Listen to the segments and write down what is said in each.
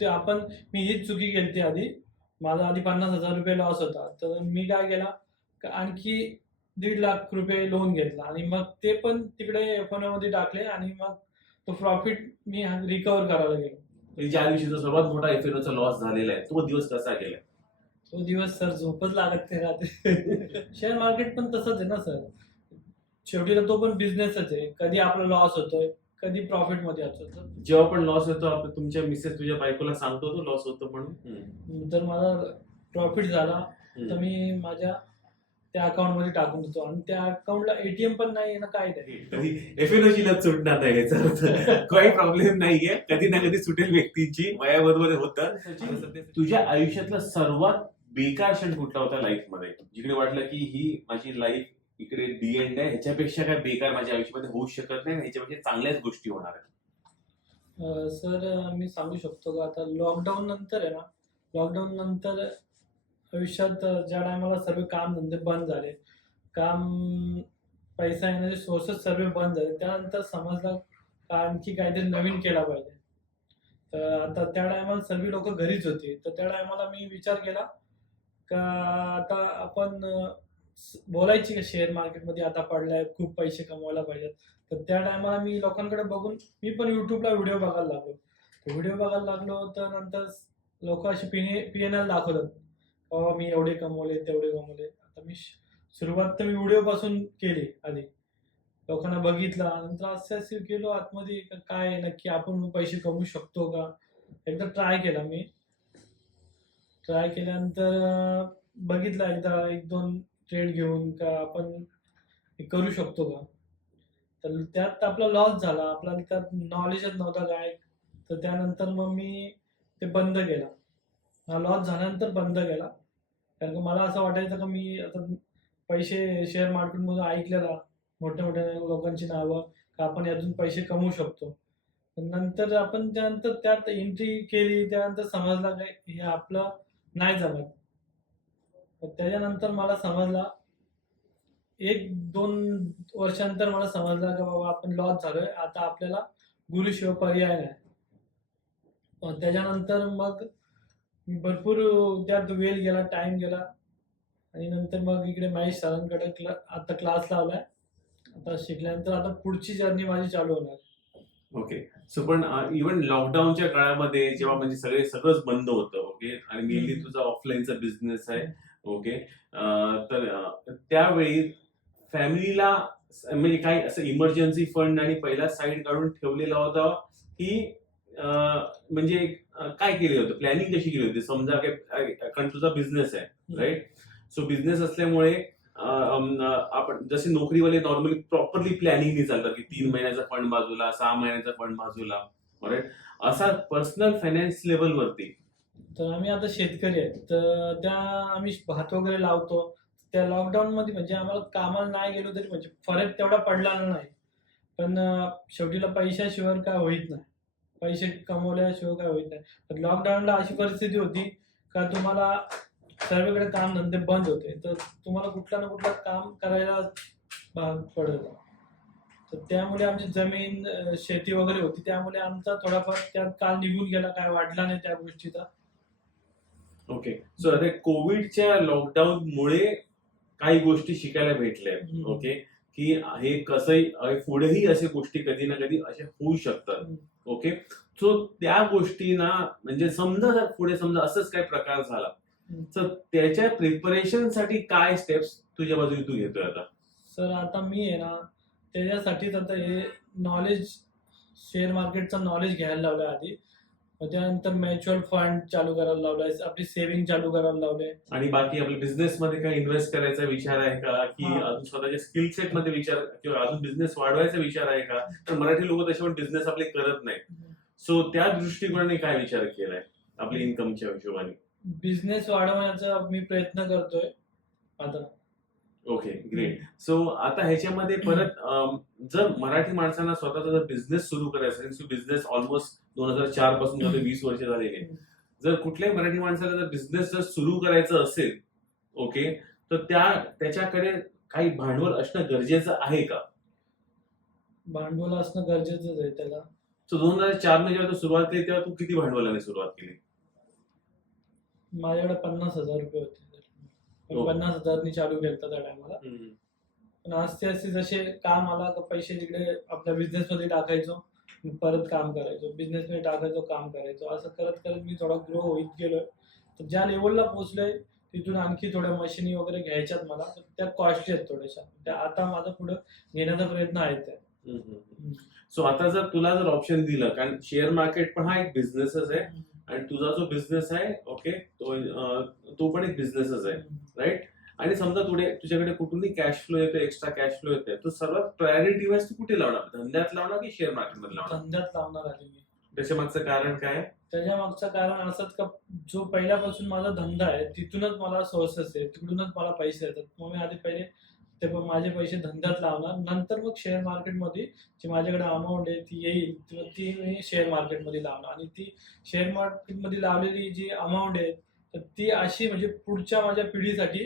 ते आपण मी हीच चुकी केली आधी. माझा आधी पन्नास हजार रुपये लॉस होता. तर मी काय केला? का आणखी दीड लाख रुपये लोन घेतला. आणि मग ते पण तिकडे एफमध्ये टाकले आणि मग तो प्रॉफिट मी रिकवर करायला गेलो. तुमच्या आयुष्याचा सर्वात मोठा एफएनओचा लॉस झालेला आहे तो दिवस कसा गेला? तो दिवस सर झोपच लागत नाही रात्री. शेअर मार्केट पण तसंच आहे ना सर. शेवटीला तो पण बिझनेसच आहे. कधी आपला लॉस होतोय कधी प्रॉफिटमध्ये असतो जेव्हा पण लॉस होतो आपण तुमच्या मिसेस तुझ्या बायकोला सांगतो तो लॉस होतो म्हणून. जर माझा प्रॉफिट झाला. तर. मी माझ्या त्या अकाउंटमध्ये टाकून देतो. आणि त्या अकाउंटला एटीएम पण नाही ना काय नाही. कधी एफएनओची लत सुटणार नाही याचा अर्थ काही प्रॉब्लेम नाहीये. कधी ना कधी सुटेल व्यक्तीची वयाबरोबर होतं. तुझ्या आयुष्यातला सर्वात बेकार क्षण कुठला होता लाईफमध्ये? जिकडे वाटलं की ही माझी लाईफ इकडे डी एंड आहे ह्याच्यापेक्षा काय बेकार माझ्या आयुष्यामध्ये होऊ शकत नाही आणि ह्याच्यापेक्षा चांगल्याच गोष्टी होणार आहेत. सर मी सांगू शकतो का? आता लॉकडाऊन नंतर आहे ना लॉकडाऊन नंतर आयुष्यात ज्या टायमाला सर्व काम धंदे बंद झाले काम पैसा येण्याचे सोर्सेस सर्व बंद झाले त्यानंतर समजलं का आणखी काहीतरी नवीन केला पाहिजे. तर आता त्या टायमाला सर्व लोक घरीच होते. तर त्या टायमाला मी विचार केला का आता आपण बोलायची का शेअर मार्केटमध्ये आता पडलाय खूप पैसे कमवायला पाहिजेत. तर त्या टायमाला मी लोकांकडे बघून मी पण युट्यूबला व्हिडिओ बघायला लागलो. व्हिडिओ बघायला लागलो तर नंतर लोक असे पी पी एन एल दाखवतात. बाबा मी एवढे कमवले तेवढे कमवले. आता मी सुरुवात तर मी व्हिडिओ पासून केली आधी. लोकांना बघितला नंतर असे असे गेलो आतमध्ये काय नक्की आपण पैसे कमवू शकतो का? एकदा ट्राय केला मी. ट्राय केल्यानंतर बघितलं बघितला एकदा एक दोन ट्रेड घेऊन का आपण हे करू शकतो का? तर त्यात आपला लॉस झाला. आपला त्यात नॉलेजच नव्हता काय. तर त्यानंतर मग मी ते बंद केला. हा लॉस झाल्यानंतर बंद केला. कारण की मला असं वाटायचं का मी आता पैसे शेअर मार्केटमधून ऐकलेला. मोठ्या मोठ्या लोकांची नावं. का आपण यातून पैसे कमवू शकतो. नंतर आपण त्यानंतर त्यात एंट्री केली. त्यानंतर समजला काय हे आपलं नाही जमत. त्याच्यानंतर मला समजला एक दोन वर्षांतर मला समजलं का बाबा आपण लॉस झालोय आता आपल्याला गुरुशिवाय पर्याय नाही. त्याच्यानंतर मग भरपूर त्यात वेळ गेला टाइम गेला आणि नंतर मग इकडे महेश सरांकडे क्ला आता क्लास लावलाय. आता शिकल्यानंतर आता पुढची जर्नी माझी चालू होणार. ओके सो पण इव्हन लॉकडाऊनच्या काळामध्ये जेव्हा म्हणजे सगळे सगळंच बंद होतं ओके आणि मेनली. तुझा ऑफलाईनचा बिझनेस आहे. ओके? तर त्यावेळी फॅमिलीला म्हणजे काही असं इमर्जन्सी फंड आणि पहिला साईड काढून ठेवलेला होता की म्हणजे काय केले होतं? प्लॅनिंग कशी केली होती? समजा काय कारण तुझा बिझनेस आहे राईट? सो बिझनेस असल्यामुळे आपण जसे नोकरीवाले नॉर्मली प्रॉपरली प्लॅनिंगनी चालतात की तीन महिन्याचा फंड बाजूला सहा महिन्याचा फंड बाजूला राईट? असा पर्सनल फायनान्स लेवलवरती तर आम्ही आता शेतकरी आहेत. तर त्या आम्ही भात वगैरे लावतो. त्या लॉकडाऊन मध्ये म्हणजे आम्हाला कामाला नाही गेलो तरी म्हणजे फरक तेवढा पडला नाही. पण शेवटीला पैशाशिवाय काय होईत नाही. पैसे कमवल्याशिवाय काय होईत नाही. पण लॉकडाऊनला अशी परिस्थिती होती का तुम्हाला सर्वकडे काम धंदे बंद होते. तर तुम्हाला कुठला ना कुठला काम करायला भाग पडत होता. तर त्यामुळे आमची जमीन शेती वगैरे होती. त्यामुळे आमचा थोडाफार त्यात काल निघून गेला. काय वाढला नाही त्या गोष्टीचा. ओके सो आता कोविडच्या लॉकडाऊन मुळे काही गोष्टी शिकायला भेटल्या. ओके की हे कसंही अ, पुढेही अशा गोष्टी कधी ना कधी अशा होऊ शकतात. ओके सो त्या गोष्टींना म्हणजे समजा जर पुढे समजा असंच काही प्रकार झाला. तर त्याच्या प्रिपरेशनसाठी काय स्टेप्स तुझ्या बाजूने तू घेतोय आता? सर आता मी आहे ना त्याच्यासाठीच आता हे नॉलेज शेअर मार्केटचं नॉलेज घ्यायला लावलं आधी. मग त्यानंतर म्युच्युअल फंड चालू करायला लावलाय आपली सेव्हिंग चालू करायला लावले आणि बाकी आपल्या बिझनेस मध्ये काय इन्व्हेस्ट करायचा विचार आहे का? की हा. अजून स्वतःच्या स्किल सेटमध्ये विचार किंवा अजून बिझनेस वाढवायचा विचार आहे का? तर मराठी लोक तसे पण बिझनेस आपले करत नाही सो त्या दृष्टिकोनाने काय विचार केलाय आपल्या इन्कमच्या हिशोबाने? बिझनेस वाढवण्याचा मी प्रयत्न करतोय. आता ओके ग्रेट सो आता ह्याच्यामध्ये परत जर मराठी माणसांना स्वतःचा जर बिझनेस सुरू करायचा असेल बिझनेस ऑलमोस्ट दोन हजार चारपासून वीस वर्ष झालेली जर कुठल्याही मराठी माणसाला जर बिझनेस जर सुरू करायचं असेल ओके तर त्या त्याच्याकडे काही भांडवल असणं गरजेचं आहे का? भांडवल असणं गरजेचंच आहे त्याला. सो दोन हजार चारमध्ये जेव्हा तू सुरुवात केली तेव्हा तू किती भांडवलाने सुरुवात केली? माझ्याकडे पन्नास हजार रुपये होते. हो. पन्नास हजारनी चालू केलं त्या टायमाला पण आस्ते आस्ते जसे काम आला का पैसे तिकडे आपल्या business मध्ये टाकायचो परत काम करायचो. Business मध्ये टाकायचो काम करायचो. असं करत करत मी थोडा ग्रो होत गेलोय. तर ज्या लेवलला पोहोचलोय तिथून आणखी थोड्या मशिनी वगैरे घ्यायच्यात मला. तर त्या कॉस्टली आहेत थोड्याशा. त्या आता माझा पुढे घेण्याचा प्रयत्न आहे त्या. सो आता जर तुला जर ऑप्शन दिलं कारण शेअर मार्केट पण हा एक बिझनेसच आहे. आणि तुझा जो बिझनेस आहे ओके तो तो पण एक बिझनेसच आहे राईट आणि समजा तुडे तुझ्याकडे कुठूनही कॅश फ्लो येतो एक्स्ट्रा कॅश फ्लो येतोय तर सर्वात प्रायोरिटी वाईज तू कुठे लावणार? धंद्यात लावणार की शेअर मार्केटमध्ये लावणार? धंद्यात लावणार आहे मी. त्याच्या मागचं कारण काय? त्याच्या मागचं कारण असंच का जो पहिल्यापासून माझा धंदा आहे तिथूनच मला सोर्सेस आहे तिकडूनच मला पैसे येतात. मग मी आधी पहिले ते प- माझे पैसे धंद्यात लावणार नंतर मग शेअर मार्केटमध्ये जी माझ्याकडे अमाऊंट आहे ती येईल. ती- ती मी शेअर मार्केटमध्ये लावणार आणि ती शेअर मार्केटमध्ये लावलेली जी अमाऊंट आहे तर ती अशी म्हणजे पुढच्या माझ्या पिढीसाठी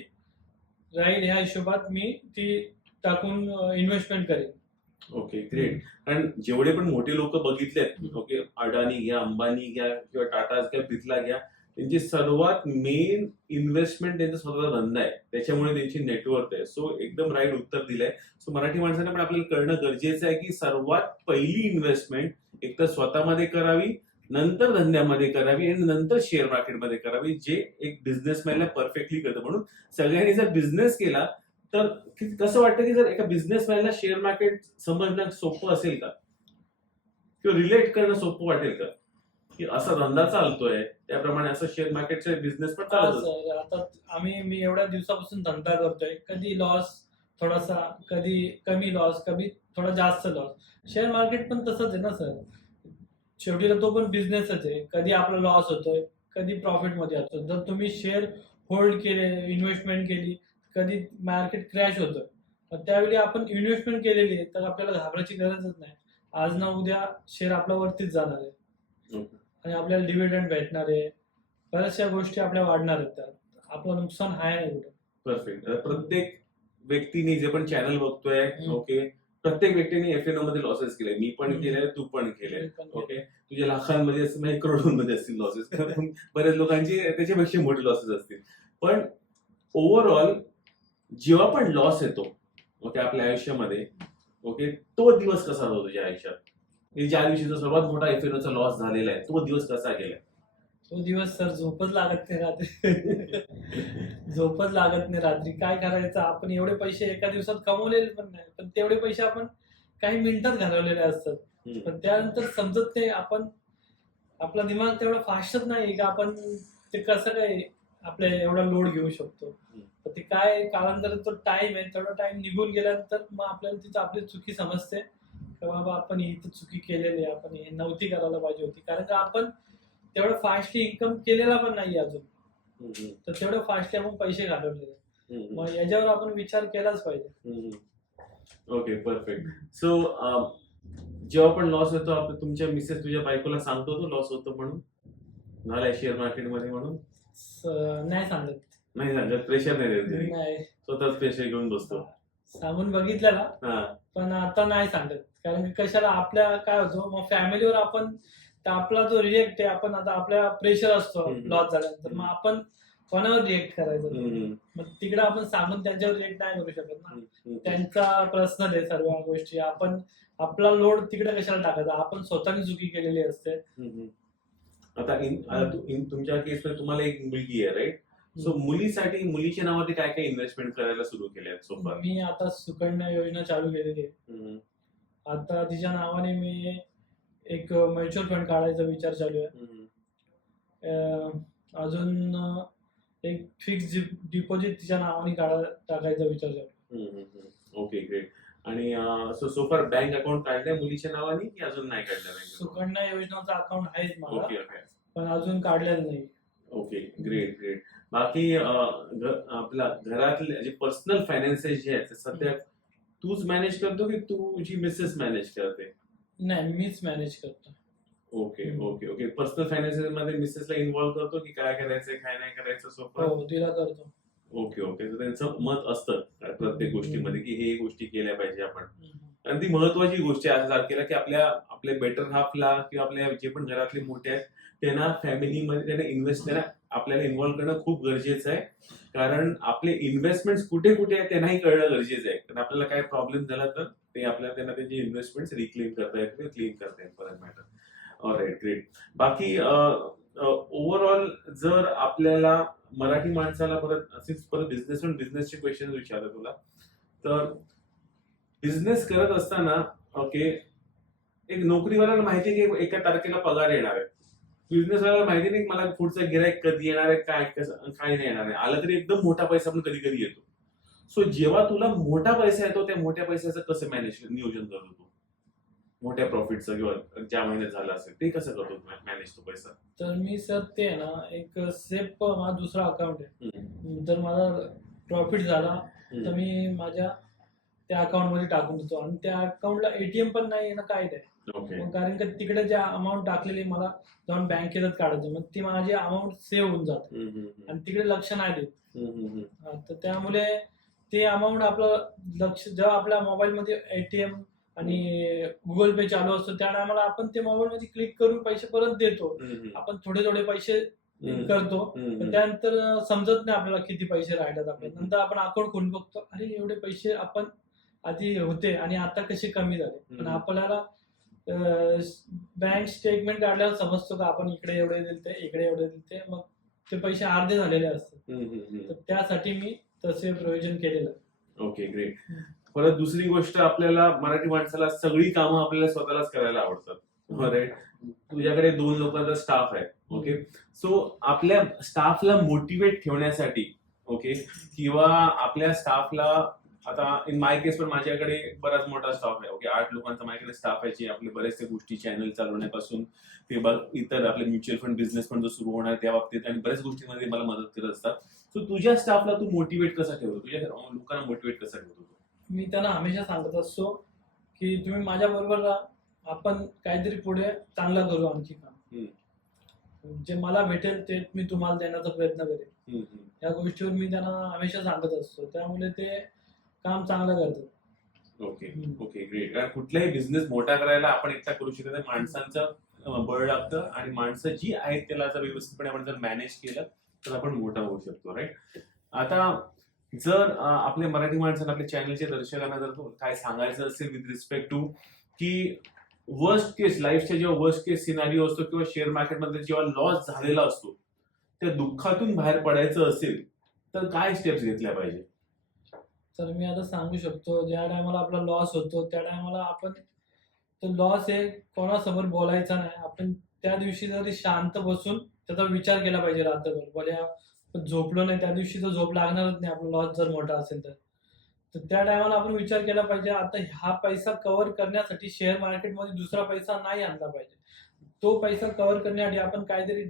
राहील. ह्या हिशोबात मी ती टाकून इन्व्हेस्टमेंट करेन. ओके ग्रेट कारण जेवढे पण मोठे लोक बघितलेत हम्म. ओके अडानी घ्या अंबानी घ्या किंवा टाटा घ्या बिर्ला घ्या त्यांची सर्वात मेन इन्व्हेस्टमेंट त्यांचा स्वतःचा धंदा आहे. त्याच्यामुळे त्यांची नेटवर्क आहे. सो एकदम राईट उत्तर दिलंय. सो मराठी माणसांना पण आपल्याला कळणं गरजेचं आहे की सर्वात पहिली इन्व्हेस्टमेंट एक तर स्वतःमध्ये करावी नंतर धंद्यामध्ये करावी आणि नंतर शेअर मार्केटमध्ये करावी जे एक बिझनेसमॅनला परफेक्टली करतं म्हणून सगळ्यांनी जर बिझनेस केला तर कसं वाटतं की जर एका बिझनेसमॅनला शेअर मार्केट समजणं सोपं असेल का? किंवा रिलेट करणं सोपं वाटेल का? की असा धंदा चालतोय त्याप्रमाणे असं शेअर मार्केटचा बिझनेस पण चालत असतो. आता आम्ही मी एवढ्या दिवसापासून धंदा करतोय कधी लॉस थोडासा कधी कमी लॉस कधी थोडा जास्त लॉस शेअर मार्केट पण तसंच आहे ना सर? शेवटीला तो पण बिझनेसच आहे. कधी आपला लॉस होतोय कधी प्रॉफिटमध्ये असतो जर तुम्ही शेअर होल्ड केले इन्व्हेस्टमेंट केली कधी मार्केट क्रॅश होतं तर त्यावेळी आपण इन्व्हेस्टमेंट केलेली आहे तर आपल्याला घाबरायची गरजच नाही. आज ना उद्या शेअर आपल्या वरतीच जाणार आहे. Okay. आणि आपल्याला डिव्हिडंड भेटणार आहे. बऱ्याचशा गोष्टी आपल्या वाढणार आहेत. त्यात आपलं नुकसान आहे नाही कुठं. परफेक्ट प्रत्येक व्यक्तीने जे पण चॅनल बघतोय. ओके प्रत्येक व्यक्तीने एफ एनमध्ये लॉसेस केले. मी पण. केले तू पण केले ओके तुझ्या लाखांमध्ये असतील म्हणजे करोडोंमध्ये असतील लॉसेस बऱ्याच लोकांचे त्याच्यापेक्षा मोठे लॉसेस असतील. पण ओव्हरऑल जेव्हा पण लॉस येतो ओके आपल्या आयुष्यामध्ये ओके तो दिवस कसा होतो तुझ्या आयुष्यात? ज्या दिवशीचा सर्वात मोठा एफ चा लॉस झालेला आहे तो दिवस कसा गेला तो दिवस सर झोपच लागत नाही रात्री. झोपच लागत नाही रात्री. काय करायचं? आपण एवढे पैसे एका दिवसात कमवलेले पण नाही. पण तेवढे पैसे आपण काही मिनिटात घालवलेले असतात. पण त्यानंतर समजत नाही आपण आपला दिमाग तेवढा फास्टच नाही की आपण ते कसं काय आपल्या एवढा लोड घेऊ शकतो. तर ते काय कालांतर तो टाइम आहे तेवढा टाइम निघून गेल्यानंतर मग आपल्याला तिथं आपली चुकी समजते. की बाबा आपण ही चुकी केलेली आहे आपण हे नव्हती करायला पाहिजे होती. कारण का आपण तेवढं फास्टली इन्कम केलेला पण नाही अजून. तर तेवढं फास्टली आपण पैसे घालवलेले. मग याच्यावर आपण विचार केलाच पाहिजे. ओके परफेक्ट सो जेव्हा पण लॉस होतो आपण तुमच्या मिसेस तुझ्या बायकोला सांगतो तो लॉस होतो म्हणून? झालाय शेअर मार्केटमध्ये म्हणून? नाही सांगत. नाही सांगत प्रेशर नाही देत स्वतःच प्रेशर घेऊन बसतो. सांगून बघितलेला. हा. पण आता नाही सांगत. कारण की कशाला आपल्या काय होतो मग फॅमिलीवर आपण तर आपला जो रिएक्ट आहे आपण आता आपल्या प्रेशर असतो हम्म. लॉस झाल्यानंतर मग आपण कोणावर रिएक्ट करायचं? हम्म. मग तिकडे आपण सांगून त्यांच्यावर रिएक्ट नाही करू शकत ना. हम्म. त्यांचा पर्सनल आहे सर्व गोष्टी. आपण आपला लोड तिकडे कशाला टाकायचा? आपण स्वतःने चुकी केलेली असते. हम्म. आता इन आता तू- इन- तुमच्या केसमध्ये तुम्हाला एक मुलगी आहे राईट सो मुलीसाठी मुलीच्या नावावरती काय काय इन्व्हेस्टमेंट करायला सुरू केले सोबत मी आता सुकन्या योजना चालू केलेली आहे. आता तिच्या नावाने मी एक म्युच्युअल फंड काढायचा विचार चालू आहे. अं, अजून अं, एक फिक्स डिपॉझिट तिच्या नावाने काढा टाकायचा विचार चालू आहे. ओके ग्रेट आणि so so far bank account काढलंय मुलीच्या नावाने की अजून नाही काढलं बँक सुकन्या योजनाचा अकाउंट आहेच मला. ओके ओके पण अजून काढलेलं नाही. ओके ग्रेट ग्रेट बाकी आपला घरातले जे पर्सनल फायनान्सेस जे आहेत ते सध्या तूच मॅनेज करतो की तुझी मिसेस मॅनेज करते? नाही मीच मॅनेज करतो. Okay. Okay okay personal finances मध्ये मिसेसला इन्व्हॉल्व करतो की काय करायचंय काय नाही करायचं सोफा हो तिला करतो. ओके ओके तर त्यांचं मत असतं प्रत्येक. गोष्टीमध्ये की हे गोष्टी केल्या पाहिजे आपण. आणि ती महत्वाची गोष्ट आहे असं तारखेला की आपल्या आपल्या बेटर हाफला किंवा आपल्या जे पण घरातले मोठे आहेत त्यांना फॅमिलीमध्ये त्यांना इन्व्हेस्ट त्यांना आपल्याला इन्व्हॉल्व्ह करणं खूप गरजेचं आहे. कारण आपले इन्व्हेस्टमेंट कुठे कुठे आहे त्यांनाही कळणं गरजेचं आहे. कारण आपल्याला काय प्रॉब्लेम झाला तर ते आपल्याला त्यांना त्यांचे इन्व्हेस्टमेंट रिक्लेम करता येत किंवा क्लेम करता येत परत मॅटर राईट ग्रेट बाकी ओव्हरऑल जर आपल्याला मराठी माणसाला परत असेच परत बिझनेस बिझनेसचे क्वेश्चन विचारलं तुला तर बिझनेस करत असताना ओके एक नोकरीवाल्याला माहिती की एका तारखेला पगार येणार आहे. बिझनेसवाल्याला माहिती नाही मला पुढचा गिरायक कधी येणार आहे काय कसं काय नाही येणार आहे. आला तरी एकदम मोठा पैसा पण कधी कधी येतो. सो जेव्हा तुला मोठा पैसा येतो त्या मोठ्या पैशाचं कसं मॅनेज नियोजन करतो तू? मोठ्या प्रॉफिटचं किंवा ज्या महिन्यात झालं असेल ते कसं करतो मॅनेज तो पैसा? तर मी सर ते ना एक सेफ माझा दुसरा अकाउंट आहे. जर माझा प्रॉफिट झाला तर मी माझ्या त्या account मध्ये टाकून देतो. आणि त्या अकाउंटला एटीएम पण नाही आहे ना काय ओके मग कारण की तिकडे जे अमाऊंट टाकलेली मला जाऊन बँकेतच काढायचं. मग ती माझी अमाऊंट सेव्ह होऊन जाते. हम्म, हम्म, हम्म, आणि तिकडे लक्ष नाही देत. हम्म, हम्म, हम्म. हा, तर त्यामुळे ते अमाऊंट आपलं लक्ष जेव्हा आपल्या मोबाईलमध्ये एटीएम आणि गुगल पे चालू असतो त्या टायमाला आपण ते मोबाईल मध्ये क्लिक करून पैसे परत देतो. हम्म, आपण थोडे थोडे पैसे हम्म. करतो. हम्म, पण त्यानंतर समजत नाही आपल्याला किती पैसे राहिलेत आपले. नंतर आपण अकाउंट खोलून बघतो. अरे एवढे पैसे आपण आधी होते आणि आता कसे कमी झाले. पण. आपल्याला बँक स्टेटमेंट काढल्यावर समजतो का आपण इकडे एवढे दिलते इकडे एवढे दिलते मग ते पैसे अर्धे झालेले असतात. तर त्यासाठी मी तसे प्रयोजन केलेलं. Okay great. परत दुसरी गोष्ट आपल्याला मराठी माणसाला सगळी कामं आपल्याला स्वतःलाच करायला आवडतात. तुझ्याकडे दोन लोकांचा स्टाफ आहे ओके? सो आपल्या स्टाफला मोटिवेट ठेवण्यासाठी ओके? किंवा आपल्या स्टाफला आता इन माय केस पण माझ्याकडे बराच मोठा स्टाफ आहे ओके आठ लोकांचा माझ्याकडे स्टाफ आहे जे आपले बरेचसे गोष्टी चॅनल चालवण्यापासून ते इतर आपले म्युच्युअल फंड बिझनेस पण जो सुरू होणार त्या बाबतीत आणि बऱ्याच गोष्टींमध्ये मला मदत करत असतात. सो तुझ्या स्टाफला तू मोटिवेट कसा ठेवतो? तुझ्या लोकांना मोटिवेट कसा ठेवतो मी त्यांना हमेशा सांगत असतो की तुम्ही माझ्या बरोबर राहा. आपण काहीतरी पुढे चांगला करू आणखी काम. जे मला भेटेल ते मी तुम्हाला देण्याचा प्रयत्न करेन. या गोष्टीवर मी त्यांना हमेशा सांगत असतो. त्यामुळे ते काम चांगलं करतो. ओके ओके ग्रेट कारण कुठलाही बिझनेस मोठा करायला आपण एकटा करू शकत नाही. माणसांचं बळ लागतं आणि माणसं जी आहेत त्याला जर व्यवस्थितपणे आपण जर मॅनेज केलं तर आपण मोठा होऊ शकतो राईट आता जर आपल्या मराठी माणसांना आपल्या चॅनलच्या दर्शकांना जर काय सांगायचं असेल विथ रिस्पेक्ट टू की वर्स्ट केस लाईफच्या जेव्हा वर्स्ट केस सिनारिओ असतो किंवा शेअर मार्केटमध्ये जेव्हा लॉस झालेला असतो त्या दुःखातून बाहेर पडायचं असेल तर काय स्टेप्स घेतल्या पाहिजे? तर मी आता सांगू शकतो ज्या टायमाला आपला लॉस होतो त्या टायमाला आपण तो लॉस हे कोणासमोर बोलायचा नाही. आपण त्या दिवशी जरी शांत बसून त्याचा विचार केला पाहिजे रात्रभर. भले झोपलो नाही त्या दिवशी तर झोप लागणारच नाही. आपला लॉस जर मोठा असेल तर. तर त्या टायमाला आपण विचार केला पाहिजे आता हा पैसा कव्हर करण्यासाठी शेअर मार्केटमध्ये दुसरा पैसा नाही आणला पाहिजे. तो पैसा कव्हर करण्यासाठी आपण काहीतरी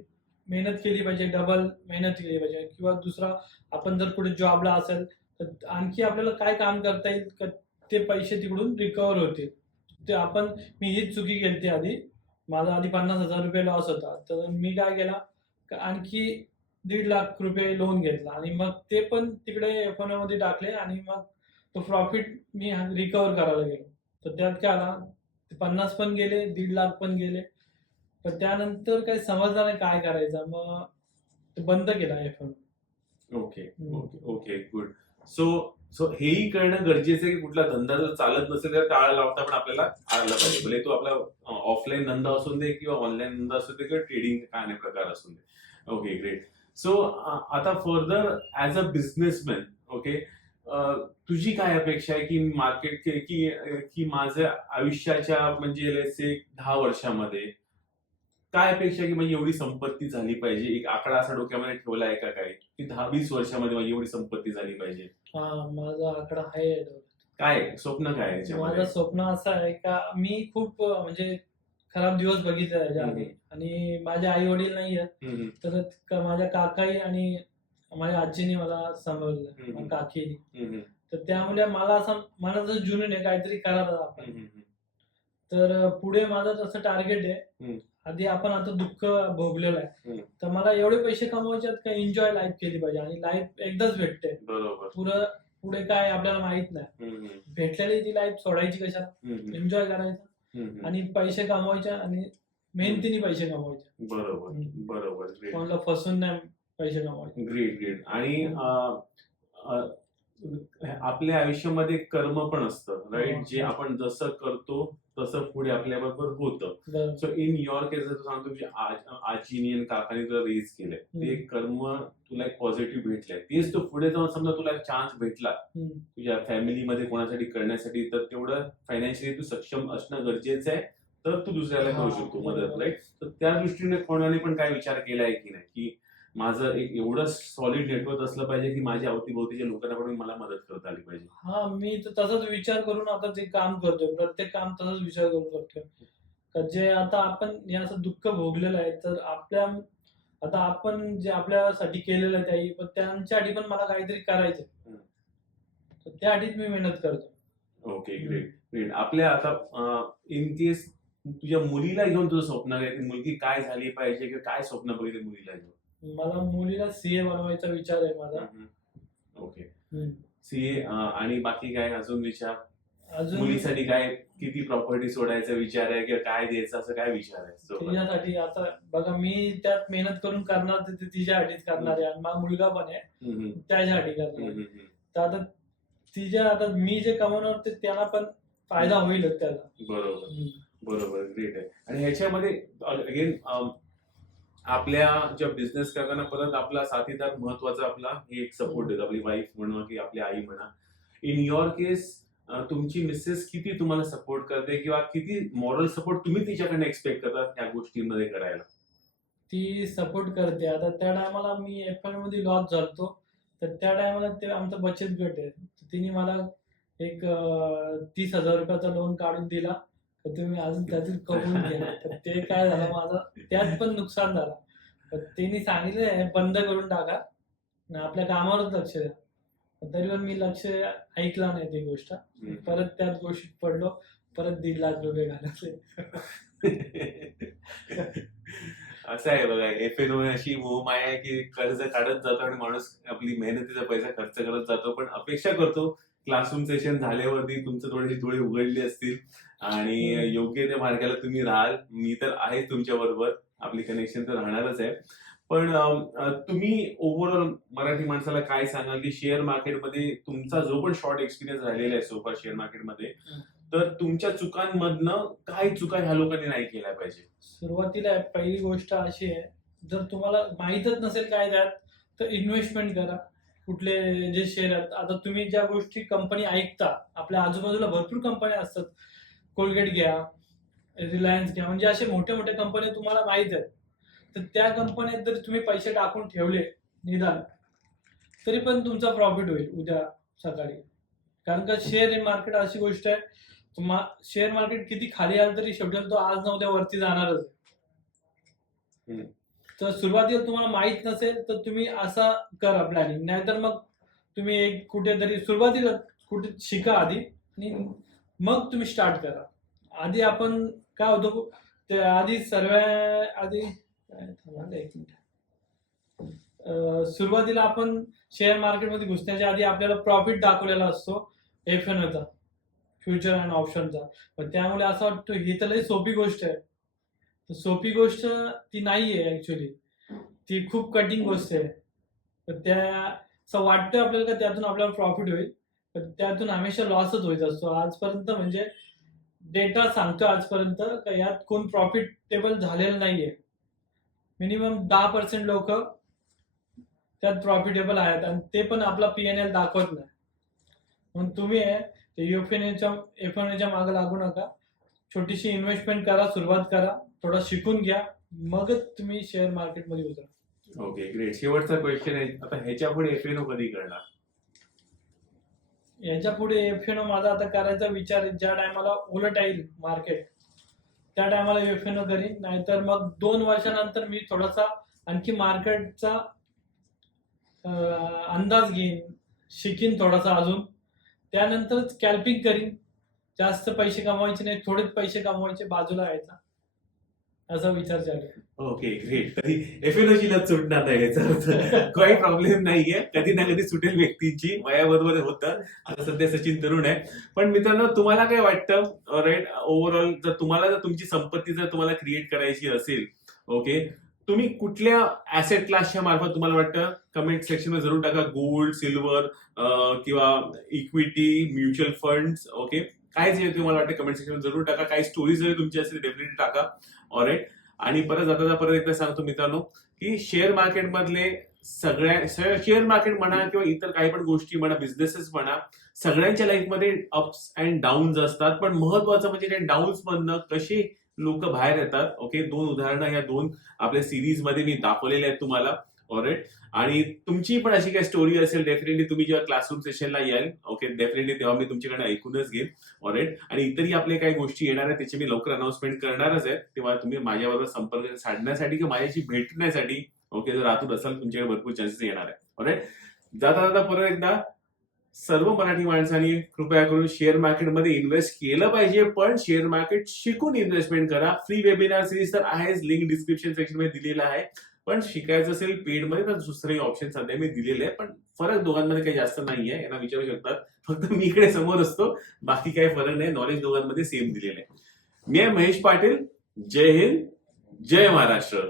मेहनत केली पाहिजे डबल मेहनत केली पाहिजे. किंवा दुसरा आपण जर कुठे जॉबला असेल तर आणखी आपल्याला काय काम करता येईल? का ते पैसे तिकडून रिकवर होतील. ते आपण मी हीच चुकी केली आधी. माझा आधी पन्नास हजार रुपये लॉस होता. तर मी काय केला? का आणखी दीड लाख रुपये लोन घेतला. आणि मग ते पण तिकडे एफमध्ये टाकले आणि मग तो प्रॉफिट मी रिकवर करायला गेलो. तर त्यात काय आला? ते पन्नास पण गेले दीड लाख पण गेले. पण त्यानंतर काही समजलं नाही काय करायचं. मग ते बंद केला F okay hmm. Okay okay good so so हेही कळणं गरजेचं आहे की कुठला धंदा जर चालत नसेल तर टाळा लावता पण आपल्याला आला पाहिजे. भले तो आपला ऑफलाईन धंदा असू दे किंवा ऑनलाईन धंदा असू दे किंवा ट्रेडिंग काय अनेक प्रकार असून दे. ओके ग्रेट सो आता further as a businessman okay तुझी काय अपेक्षा आहे की मार्केट की की माझ्या आयुष्याच्या म्हणजे दहा वर्षामध्ये काय अपेक्षा की माझी एवढी संपत्ती झाली पाहिजे? एक आकडा असा डोक्यामध्ये ठेवला आहे का काय? की दहा वीस वर्षामध्ये माझी एवढी संपत्ती झाली पाहिजे? हा माझा आकडा आहे काय? स्वप्न काय आहे माझं याच्यामध्ये स्वप्न असं आहे का मी खूप अं, म्हणजे खराब दिवस बघितले आधी. आणि माझे आई वडील नाही आहेत. हम्म, तर क- माझ्या काकाई आणि माझ्या आजीने मला सांभाळलं. हम्म. मग काकी हम्म, हम्म, तर त्यामुळे मला असं मनाचं जुनून आहे काहीतरी करायला आपण हम्म, हम्म, तर पुढे माझं तसं टार्गेट आहे. आधी आपण आता दुःख भोगलेलं आहे. तर मला एवढे पैसे कमवायचे का एन्जॉय लाईफ केली पाहिजे? आणि लाईफ एकदाच भेटते. बरोबर. पुरं पुढे काय आपल्याला माहीत नाही. भेटलेली ती लाईफ सोडायची कशा हम्म, हम्म, एन्जॉय करायचं. आणि पैसे कमवायचे आणि मेहनतीने पैसे कमवायचे. बरोबर. बरोबर. कोणाला फसून नाही पैसे कमवायचे. ग्रेट ग्रेट आणि आपल्या आयुष्यामध्ये कर्म पण असतं राईट हो. जे आपण जसं करतो तसं पुढे आपल्याबरोबर होतं बरं. सो इन युअर केस जर सांगतो की आज- आजीनी आणि काकाने तुला रेज केलंय ते. कर्म तुला एक पॉझिटिव्ह भेटलंय तेच तू पुढे जाऊन समजा तुला चान्स भेटला. तुझ्या फॅमिलीमध्ये कोणासाठी करण्यासाठी तर तेवढं फायनान्शियली तू सक्षम असणं गरजेचं आहे तर तू दुसऱ्याला करू शकतो मदत बरोबर. राईट तर त्या दृष्टीने कोणाने पण काय विचार केलाय की नाही की माझं एक एवढं सॉलिड नेटवर्क असलं पाहिजे की माझ्या अवतीभोवतीच्या लोकांना पण मला मदत करता आली पाहिजे. हा मी तर तसाच विचार करून आता ते काम करतोय प्रत्येक काम तसाच विचार करून करतोय. का जे आता आपण हे असं दुःख भोगलेलं आहे तर आपल्या आता आपण जे आपल्यासाठी केलेलं आहे त्याही पण त्यांच्यासाठी पण मला काहीतरी करायचं. तर त्यासाठीच मी मेहनत करतो ओके ग्रेट ग्रेट आपल्या आता इन केस तुझ्या मुलीला घेऊन तुझं स्वप्न आहे की मुलगी काय झाली पाहिजे किंवा काय स्वप्न बघितले मुलीला घेऊन? मला मुलीला सीए बनवायचा विचार आहे माझा. ओके. सीए आणि बाकी काय अजून विचार? अजून मुलीसाठी काय किती प्रॉपर्टी सोडायचा विचार आहे किंवा काय द्यायचं असं काय विचार आहे सोबत? तिच्यासाठी आता बघा मी त्यात मेहनत करून करणार ते तिच्यासाठीच करणार आहे. आणि माझा मुलगा पण आहे. हम्म, हम्म, त्याच्यासाठी करणार हम्म, आहे. हम्म. तर आता तिच्या आता मी जे कमवणार ते त्याला पण फायदा होईलच त्याला. बरोबर. बरोबर. ग्रेट आहे. आणि ह्याच्यामध्ये अगेन आपल्या ज्या बिझनेस करताना परत आपला साथीदार महत्त्वाचा आपला हे एक सपोर्ट देतो. आपली वाईफ म्हणा की आपली आई म्हणा. इन युअर केस तुमची मिसेस किती तुम्हाला सपोर्ट करते किंवा किती मॉरल सपोर्ट तुम्ही तिच्याकडे एक्सपेक्ट करता त्या गोष्टींमध्ये करायला? ती सपोर्ट करते. आता त्या टायमाला मी एफमध्ये लॉस झालतो. तर त्या टायमाला ते आमचा बचत गट आहे. तिने मला एक तीस हजार रुपयाचा लोन काढून दिला. तर तुम्ही अजून त्यातून कमवून घ्या. तर ते काय झालं माझं त्यात पण नुकसान झालं. तर तिने सांगितलं हे बंद करून टाका. आपल्या कामावरच लक्ष द्या. तरी पण मी लक्ष ऐकला नाही ती गोष्ट. परत त्याच गोष्टीत पडलो. परत दीड लाख रुपये घालवले. असं आहे बघा एफ एन अशी मोहमाया आहे की कर्ज काढत जातो आणि माणूस आपली मेहनतीचा पैसा खर्च करत जातो पण अपेक्षा करतो क्लासरूम सेशन झाल्यावरती तुमचं थोडीशी डोळे उघडले असतील आणि हम्म. योग्य त्या मार्गाला तुम्ही राहाल. मी तर आहे तुमच्या बरोबर. आपली कनेक्शन तर राहणारच आहे. पण तुम्ही ओव्हरऑल मराठी माणसाला काय सांगाल की शेअर मार्केटमध्ये तुमचा जो पण शॉर्ट एक्सपिरियन्स राहिलेला आहे सोफा शेअर मार्केटमध्ये. तर तुमच्या चुकांमधनं काय चुका ह्या लोकांनी नाही केल्या पाहिजे. सुरुवातीला पहिली गोष्ट अशी आहे जर तुम्हाला माहीतच नसेल काय त्यात तर इन्व्हेस्टमेंट करा. कुठले जे शेअर आहेत. आता तुम्ही ज्या गोष्टी कंपनी ऐकता आपल्या आजूबाजूला भरपूर कंपन्या असतात. कोलगेट घ्या रिलायन्स घ्या म्हणजे असे मोठे मोठे कंपन्या तुम्हाला माहीत आहेत. तर त्या कंपन्यात जर तुम्ही पैसे टाकून ठेवले निदान तरी पण तुमचा प्रॉफिट होईल उद्या सकाळी. कारण का शेअर मार्केट अशी गोष्ट आहे तुम्हा शेअर मार्केट किती खाली आलं तरी शेवटी तो आज नव्हत्या उद्या वरती जाणारच तर सुरुवातीला तुम्हाला माहीत नसेल तर तुम्ही असा करा प्लॅनिंग नाहीतर मग तुम्ही एक कुठेतरी सुरुवातीला कुठे शिका आधी आणि मग तुम्ही स्टार्ट करा. आधी आपण काय होतो ते आधी सर्व आधी एक मिनिट. सुरुवातीला आपण शेअर मार्केटमध्ये घुसण्याच्या आधी आपल्याला प्रॉफिट दाखवलेला असतो एफ एन चा फ्युचर अँड ऑप्शनचा पण त्यामुळे असं वाटतं ही तर लई सोपी गोष्ट आहे. तर सोपी गोष्ट ती नाही आहे ऍक्च्युली ती खूप कठीण गोष्ट आहे. तर त्या असं वाटतं आपल्याला का त्यातून आपल्याला प्रॉफिट होईल. पण त्यातून हमेशा लॉसच होत असतो. आजपर्यंत म्हणजे डेटा सांगतो आजपर्यंत का यात कोण प्रॉफिटेबल झालेलं नाहीये. मिनिमम दहा पर्सेंट लोक त्यात प्रॉफिटेबल आहेत आणि ते पण आपला पी एन एल दाखवत नाही. म्हणून तुम्ही आहे ते एफ एन एच्या एफ एन मागे लागू नका. छोटीशी इन्व्हेस्टमेंट करा सुरुवात करा. थोडं शिकून घ्या. मगच तुम्ही शेअर मार्केटमध्ये उतरा. ओके ग्रेट शेवटचा क्वेश्चन आहे. आता ह्याच्या पुढे एफ एन कधी करणार? याच्यापुढे एफ एन माझा आता करायचा विचार ज्या टायमाला उलट येईल मार्केट त्या टायमाला एफ एन करीन. नाहीतर मग दोन वर्षानंतर मी थोडासा आणखी मार्केटचा अंदाज घेईन. शिकीन थोडासा अजून. त्यानंतर स्कॅल्पिंग करीन. जास्त पैसे कमवायचे नाही. थोडेच पैसे कमवायचे बाजूला यायचा. असा विचार चालू ओके ग्रेट कधी एफएनओजीला सुटणार नाही याचा अर्थ काही प्रॉब्लेम नाहीये. कधी ना कधी सुटेल व्यक्तींची. वयाबरोबर होतं. आता सध्या सचिन तरुण आहे. पण मित्रांनो तुम्हाला काय वाटतं? राईट ओव्हरऑल जर तुम्हाला जर तुमची संपत्ती जर तुम्हाला क्रिएट करायची असेल ओके तुम्ही कुठल्या ऍसेट क्लासच्या मार्फत तुम्हाला वाटतं? कमेंट सेक्शनमध्ये जरूर टाका. गोल्ड सिल्वर किंवा इक्विटी म्युच्युअल फंड्स ओके काय जे तुम्हाला वाटतं कमेंट सेक्शन जरूर टाका. काही स्टोरीज जरी तुमची असेल डेफिनेटली टाका. ऑलराईट आणि परत जाता परत एकदा सांगतो मित्रांनो की शेअर मार्केटमधले सगळ्या शेअर मार्केट म्हणा किंवा इतर काही पण गोष्टी म्हणा बिझनेसेस म्हणा सगळ्यांच्या लाईफमध्ये अप्स अँड डाऊन्स असतात. पण महत्वाचं म्हणजे त्या डाऊन्स मधनं कसे लोक बाहेर येतात. ओके दोन उदाहरणं ह्या दोन आपल्या सिरीजमध्ये मी दाखवलेले आहेत तुम्हाला. ऑलराईट आणि तुमची पण अशी काही स्टोरी असेल डेफिनेटली तुम्ही जेव्हा क्लासरूम सेशनला याल ओके डेफिनेटली तेव्हा मी तुमच्याकडे ऐकूनच घेईन. ऑलराईट आणि इतरही आपले काही गोष्टी येणार आहेत त्याची मी लवकर अनाऊन्समेंट करणारच आहे. तेव्हा तुम्ही माझ्याबरोबर संपर्क साधण्यासाठी किंवा माझ्याशी भेटण्यासाठी ओके जर आतून असाल तुमच्याकडे भरपूर चान्सेस येणार आहे ऑलराईट जाता जाता परत एकदा सर्व मराठी माणसांनी कृपया करून शेअर मार्केटमध्ये इन्व्हेस्ट केलं पाहिजे पण शेअर मार्केट शिकून इन्व्हेस्टमेंट करा. फ्री वेबिनार सिरीज तर आहेच लिंक डिस्क्रिप्शन सेक्शनमध्ये दिलेला आहे. पण शिकायचं असेल पेडमध्ये तर दुसरे ऑप्शन सध्या मी दिलेले आहे पण फरक दोघांमध्ये काही जास्त नाहीये. यांना विचारू शकतात. फक्त मी इकडे समोर असतो. बाकी काही फरक नाही. नॉलेज दोघांमध्ये सेम दिलेलं आहे. मी आहे महेश पाटील. जय हिंद. जय महाराष्ट्र.